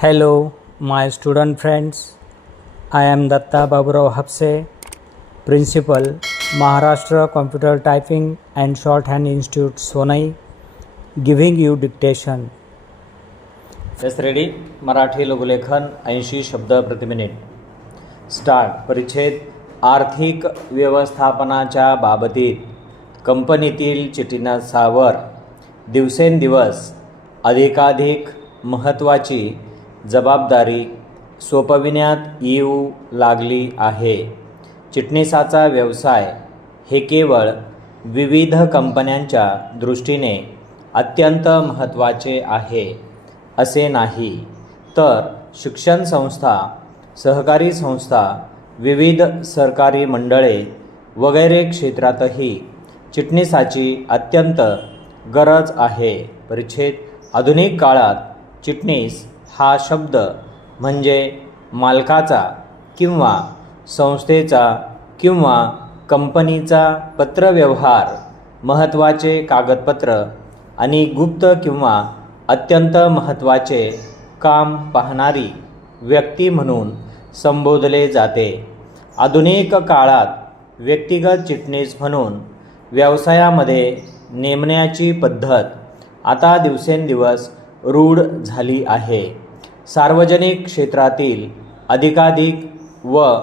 Hello my student friends I am Datta Baburao Hapse principal Maharashtra computer typing and shorthand institute Sonai giving you dictation ready Marathi लघुलेखन ऐंशी शब्द प्रतिमिनिट start परिच्छेद आर्थिक व्यवस्थापनाच्या बाबतीत कंपनीतील चिटिनासावर दिवसेंदिवस अधिकाधिक महत्त्वाची जबाबदारी सोपविण्यात येऊ लागली आहे. चिटणीसाचा व्यवसाय हे केवळ विविध कंपन्यांच्या दृष्टीने अत्यंत महत्त्वाचे आहे असे नाही. तर शिक्षण संस्था सहकारी संस्था विविध सरकारी मंडळे वगैरे क्षेत्रातही चिटणीसाची अत्यंत गरज आहे. परिच्छेद आधुनिक काळात चिटणीस हा शब्द म्हणजे मालकाचा किंवा संस्थेचा किंवा कंपनीचा पत्रव्यवहार महत्त्वाचे कागदपत्र आणि गुप्त किंवा अत्यंत महत्त्वाचे काम पाहणारी व्यक्ती म्हणून संबोधले जाते. आधुनिक काळात व्यक्तिगत चिटणीस म्हणून व्यवसायामध्ये नेमण्याची पद्धत आता दिवसेंदिवस रूढ झाली आहे. सार्वजनिक क्षेत्रातील अधिकाधिक व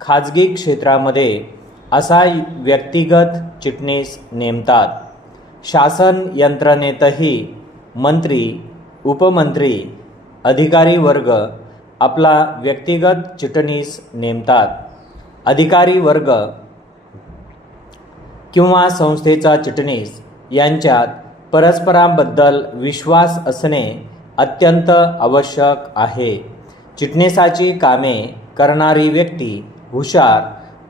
खाजगी क्षेत्रामध्ये असा व्यक्तिगत चिटणीस नेमतात. शासन यंत्रणेतही मंत्री उपमंत्री अधिकारी वर्ग आपला व्यक्तिगत चिटणीस नेमतात. अधिकारी वर्ग किंवा संस्थेचा चिटणीस यांच्यात परस्परांबद्दल विश्वास असणे अत्यंत आवश्यक आहे. चिटणीसाची कामे करणारी व्यक्ती हुशार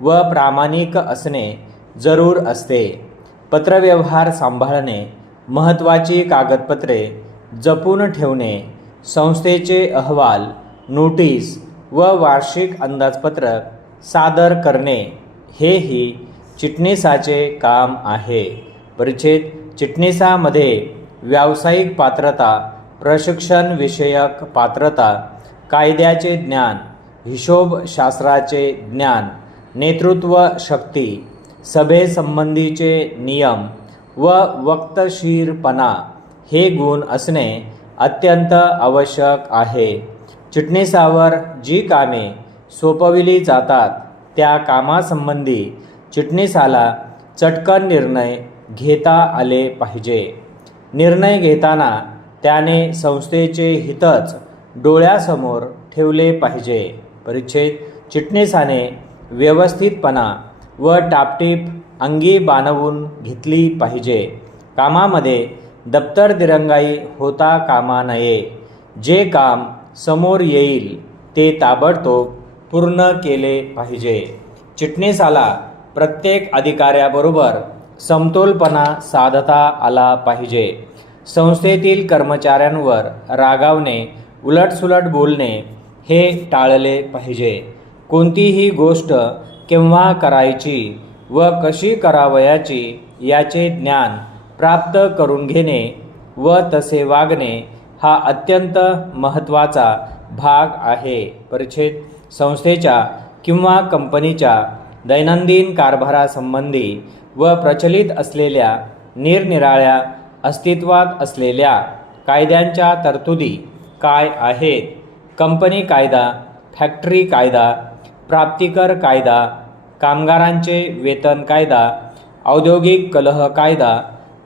व प्रामाणिक असणे जरूर असते. पत्रव्यवहार सांभाळणे महत्त्वाची कागदपत्रे जपून ठेवणे संस्थेचे अहवाल नोटीस व वार्षिक अंदाजपत्रक सादर करणे हेही चिटणीसाचे काम आहे. परिच्छेद चिटणीसामध्ये व्यावसायिक पात्रता प्रशिक्षणविषयक पात्रता कायद्याचे ज्ञान हिशोबशास्त्राचे ज्ञान नेतृत्व शक्ती सभेसंबंधीचे नियम व वक्तशीरपणा हे गुण असणे अत्यंत आवश्यक आहे. चिटणीसावर जी कामे सोपविली जातात त्या कामासंबंधी चिटणीसाला चटकन निर्णय घेता आले पाहिजे. निर्णय घेताना त्याने संस्थेचे हितच डोळ्यासमोर ठेवले पाहिजे. परिच्छेद चिटणीसाने व्यवस्थितपणा व टापटीप अंगी बाणवून घेतली पाहिजे. कामामध्ये दप्तर दिरंगाई होता कामा नये. जे काम समोर येईल ते ताबडतोब पूर्ण केले पाहिजे. चिटणीसाला प्रत्येक अधिकाऱ्याबरोबर समतोलपणा साधता आला पाहिजे. संस्थेतील कर्मचाऱ्यांवर रागावणे उलटसुलट बोलणे हे टाळले पाहिजे. कोणतीही गोष्ट केव्हा करायची व कशी करावयाची याचे ज्ञान प्राप्त करून घेणे व तसे वागणे हा अत्यंत महत्त्वाचा भाग आहे. परिच्छेद संस्थेच्या किंवा कंपनीच्या दैनंदिन कारभारासंबंधी व प्रचलित असलेल्या निरनिराळ्या अस्तित्वात असलेल्या कायद्यांच्या तरतुदी काय आहेत? कंपनी कायदा फॅक्टरी कायदा प्राप्तिकर कायदा कामगारांचे वेतन कायदा औद्योगिक कलह कायदा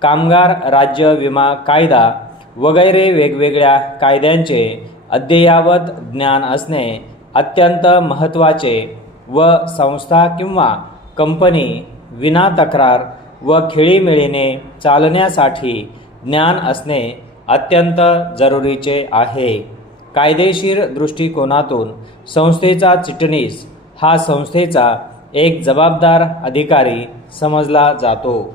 कामगार राज्य विमा कायदा वगैरे वेगवेगळ्या कायद्यांचे अद्ययावत ज्ञान असणे अत्यंत महत्त्वाचे व संस्था किंवा कंपनी विना तक्रार व खेळीमेळीने चालण्यासाठी ज्ञान असणे अत्यंत जरुरीचे आहे. कायदेशीर दृष्टिकोनातून संस्थेचा चिटणीस हा संस्थेचा एक जबाबदार अधिकारी समजला जातो.